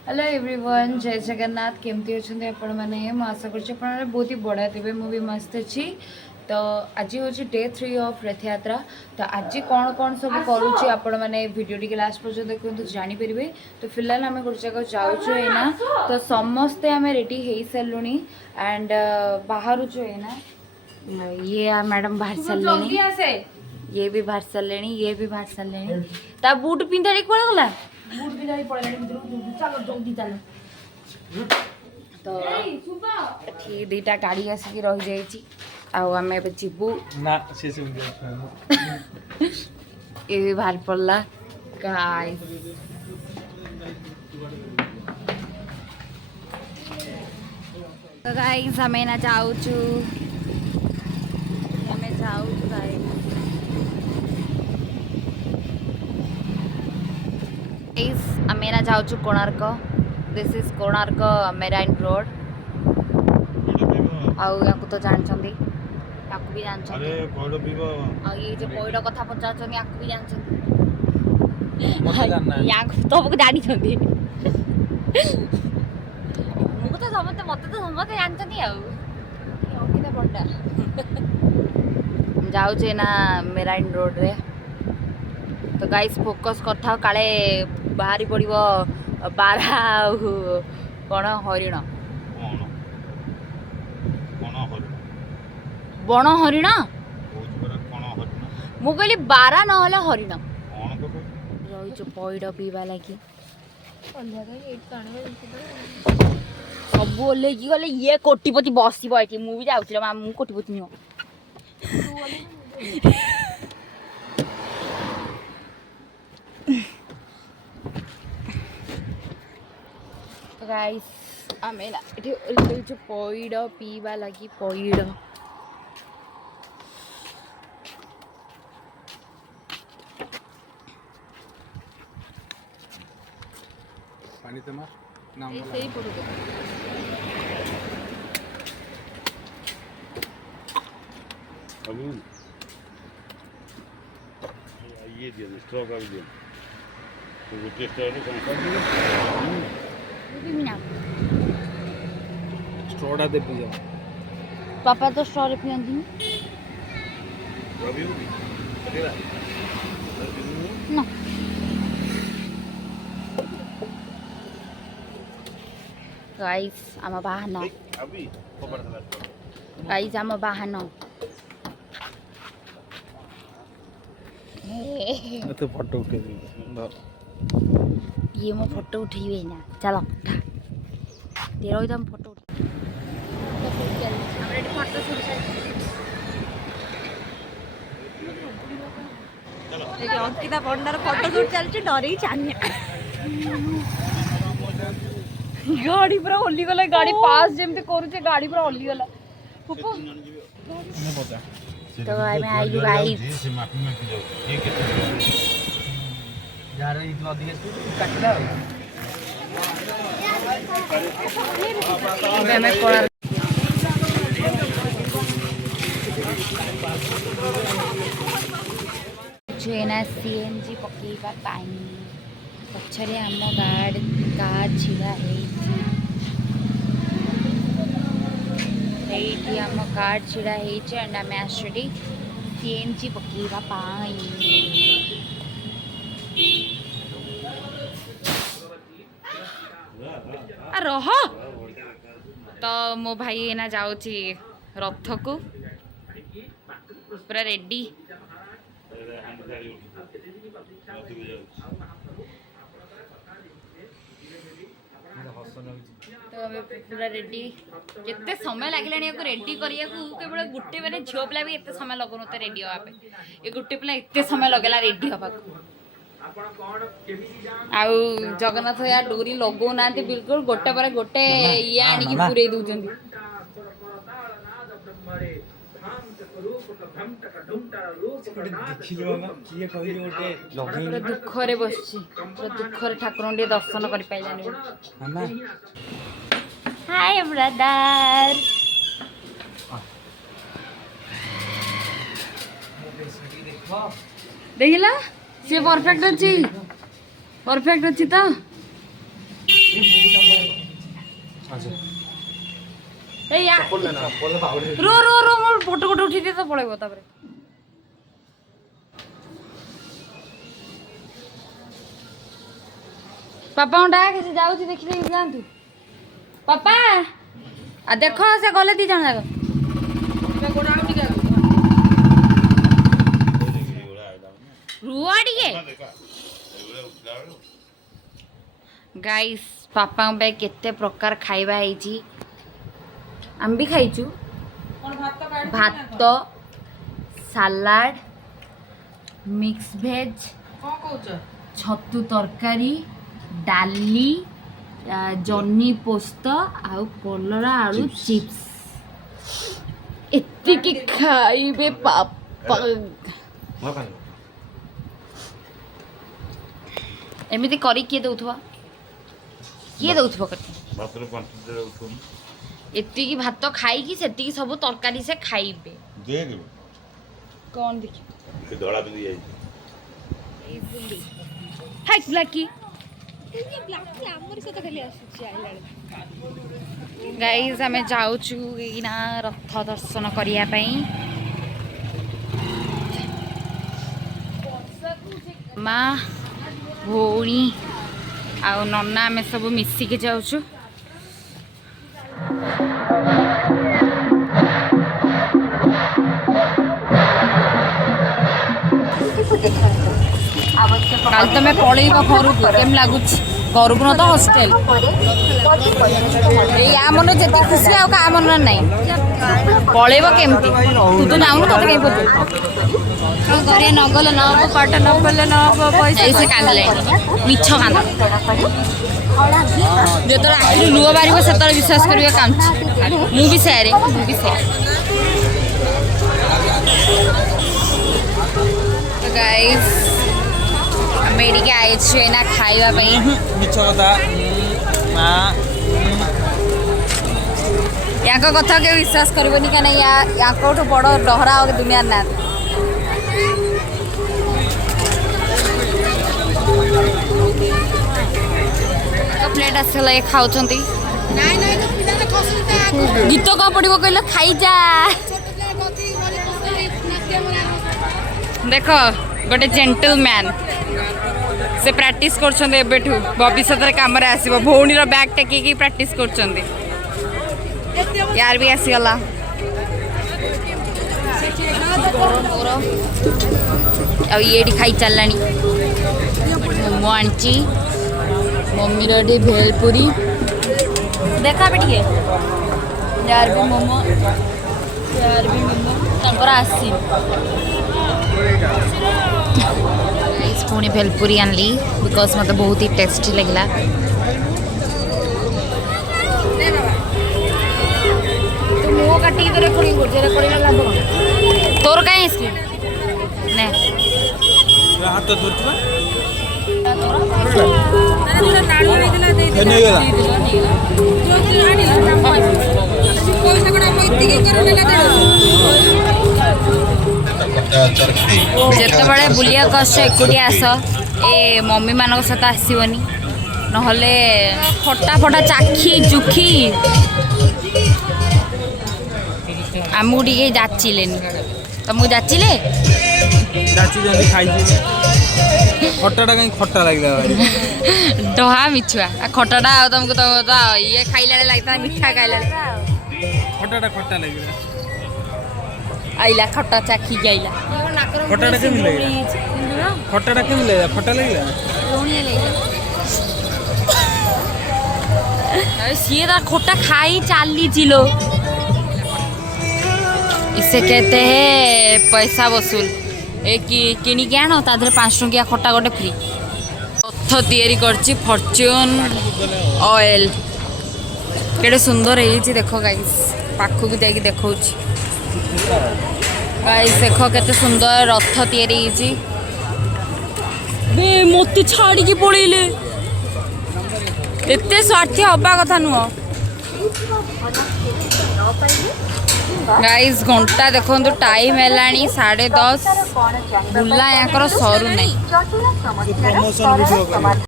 Hello everyone जय जगन्नाथ केमती अच्छे आपण मैंने आशा कर बहुत ही बढ़िया थे मुझे मस्त अच्छी तो आज हूँ डे 3 ऑफ रथ यात्रा तो आज कौन कौन सब करुच्ची आपण मैंने वीडियो टी लास्ट पर्यटन देखते जानीपर तो फिलहाल आम गोटे जगह जाऊँ एना तो समस्ते आम रेडी हो सारूँ एंड बाहर एना ये मैडम बाहर सारे ये भी बाहर सारे ये भी बाहर सारे ता बूट पिंधाड़ी कौन गला बूट पिंधाड़ी पड़े चलो जल्दी चलो तो ये दुईटा गाड़ी आसिक रही जाइए आम ए जीवु ना से ये भी बाहर पड़ला गाइस तो गाइस हमें ना जाऊँ हमें जाऊँ गाइस हमें ना जाऊँ Konark this is Konark marine road आउ या तो जानछंदी याकू भी जानछंदी अरे पौड़ पीबो आ ये जे पौड़ कथा पचाछंदी याकू भी जानछंदी मत जानना याकू तो बक जानी छंदी मुको तो समते मते तो समते जानछंदी आ किने पड्डा जाऊ जे ना मेराइन रोड रे तो गाइस फोकस करथाओ काले बाहरी पड़िबो बारा कौन हरिण बण हरिण मु कहली बारा नहले हरिण रही पैड पीवा लगी सब ओल्ल गले ये कोटिपति बसब ये मुझे जाऊँ मु कोटिपति नुह गाइस आमे ना इथे जो पैड पीवा लगी पैड पानी तमा नाम सही पड़ो अबू ये दिया स्ट्रॉ कर दिया तो वो टेस्ट है कौन कर दिया स्ट्रॉडा दे पिया पापा तो स्ट्रॉ पियंती रवि अकेला ना गाइस आम बाहन अभी खबर चला गाइस आम बाहन तो फोटो उठे ये मो फोटो उठेबे ना चलो उठा तेरा एकदम photo photo Ankita Pandar photo shoot चलती डर छानिया गाड़ी पूरा हल्ली गला गाड़ी पास जमती करूचे गाड़ी पूरा हल्ली गला तो मैं आई गाइस यार इतना अधिक काटला मैं कोड़ा जेना सीएनजी पकेबा पाई पछरे आम गाड़ी कार छिड़ा है आम कार छिड़ा है एंड आम आसुटी सीएनजी पकेबा पाई रह तो मो भाई एना जाऊँची रथ को पूरा रेडी तो पूरा रेडी केते समय लगे रेडी करिया केवल गोटे मैंने झील पिला भी एत समय लगुन रेडी हाँपे ये गोटे पिला एत समय लगेगा रेडी हाँक आउ जगन्नाथ या डोरी लगौ ना बिल्कुल गोटे पर गोटे ये आनिकी पूरे दौरान दुखरे बस दुखरे ठाकुर दर्शन कर पाइलानी हाय ब्रदर देखला सी परफेक्ट अच्छी तो ए या रो रो रो मोर फोटो फोटो उठी दे तो पळेबो तापरे पापा डाक से जाउची देखि दे जानतु पापा आ देखो से गले दी जण जाग रुआ टिके गाइस पापा पे केते प्रकार खाइबा ହେଇची हम भी खाइचु भात सलाड मिक्स भेज छतु तरकारी डाली जन्नी पोस्त आउ कलरा आलू चिप्स एतिकी खाइबे पापा एमिति करी किए दउथवा किए दउथवा कति भातर क्वांटिटी रे उठुम एतिकी भात खाई सेतिकी सब तरकारी से खाइबे दे दे कौन देखि ए धड़ा भी जाई हाय ब्लैकी गाइस हमें जाऊचु ना रथ दर्शन करिया पई माँ भौणी आउ नन्ना आमे सब मिसिके जाऊचु काल तो मैं पलैब घर को केम लगुच घर को न तो हॉस्टेल मन जी खुशी आ क्या मन ना पलैब केमती तू तो जाऊन तो कहीं पचे नगल न हम पाठ न पड़े न हम पैसा से कांदे मिछ कांद जो आखिर लुह बाहर से विश्वास करेंगे कांद मुझे सेयारे गाइस मेडिके आए ना खाइबा पई मिछ कथा मां याको कथा के विश्वास करबनी का नहीं याकोठो बड़ डहरा हो दुनिया ना प्लेट आसला ये खाउचंती गीत का पड़िबो कहले खाई जा देखो गोटे जेंटलमैन से प्रैक्टिस करछंदे एबेठू भविष्य रे काम रे आसीबो भौणी रो बैग टेकी की प्रैक्टिस करछंदे यार भी आसी गला अब ये खाई चललानी मोमो आंची मम्मी रे भेलपुरी देखा बेटी यार भी मोमो तंपर आसी पुणी भेलपुरी आनली बिकॉज मतलब बहुत ही टेस्टी लगला तो मुँह काटी तो रेकर्डिंग तोर कहीं इसकी ने हाथ तो धरछवा जिते बुलिया कष्ट एकुटिया आस ए मम्मी मान सहित आसबनी नहले फटा फटा चाखी चुखी आमको टे जाचिले तुमको जाचिले खटाटा कहीं खट्टा लगला डहा मिछुआ खटाटा तुमको तो ये खाइला लगता मिठा खाइला खटाटा खट्टा लगला आइला खट्टा चाखी गइला खटाटा के मिलेगा खटाटा के मिलेगा खट्टा लगला सी खोटा खाई चाली चिलो इसे कहते हैं पैसा वसूल एक किणिक आण ताधर 5 टंकिया खटा गोटे फ्री रथ तैयारी करछि फॉर्च्यून ऑयल केड़े सुंदर है देख गाइस पाखु को जाके देखौ गाइस देख केते सुंदर रथ तैयारी बे मोती छाड़ी की पड़ेले एते स्वार्थी हवा कथा नुह गाइस घंटा देखो टाइम है 10:30 बुला यहाँ सरू नहीं।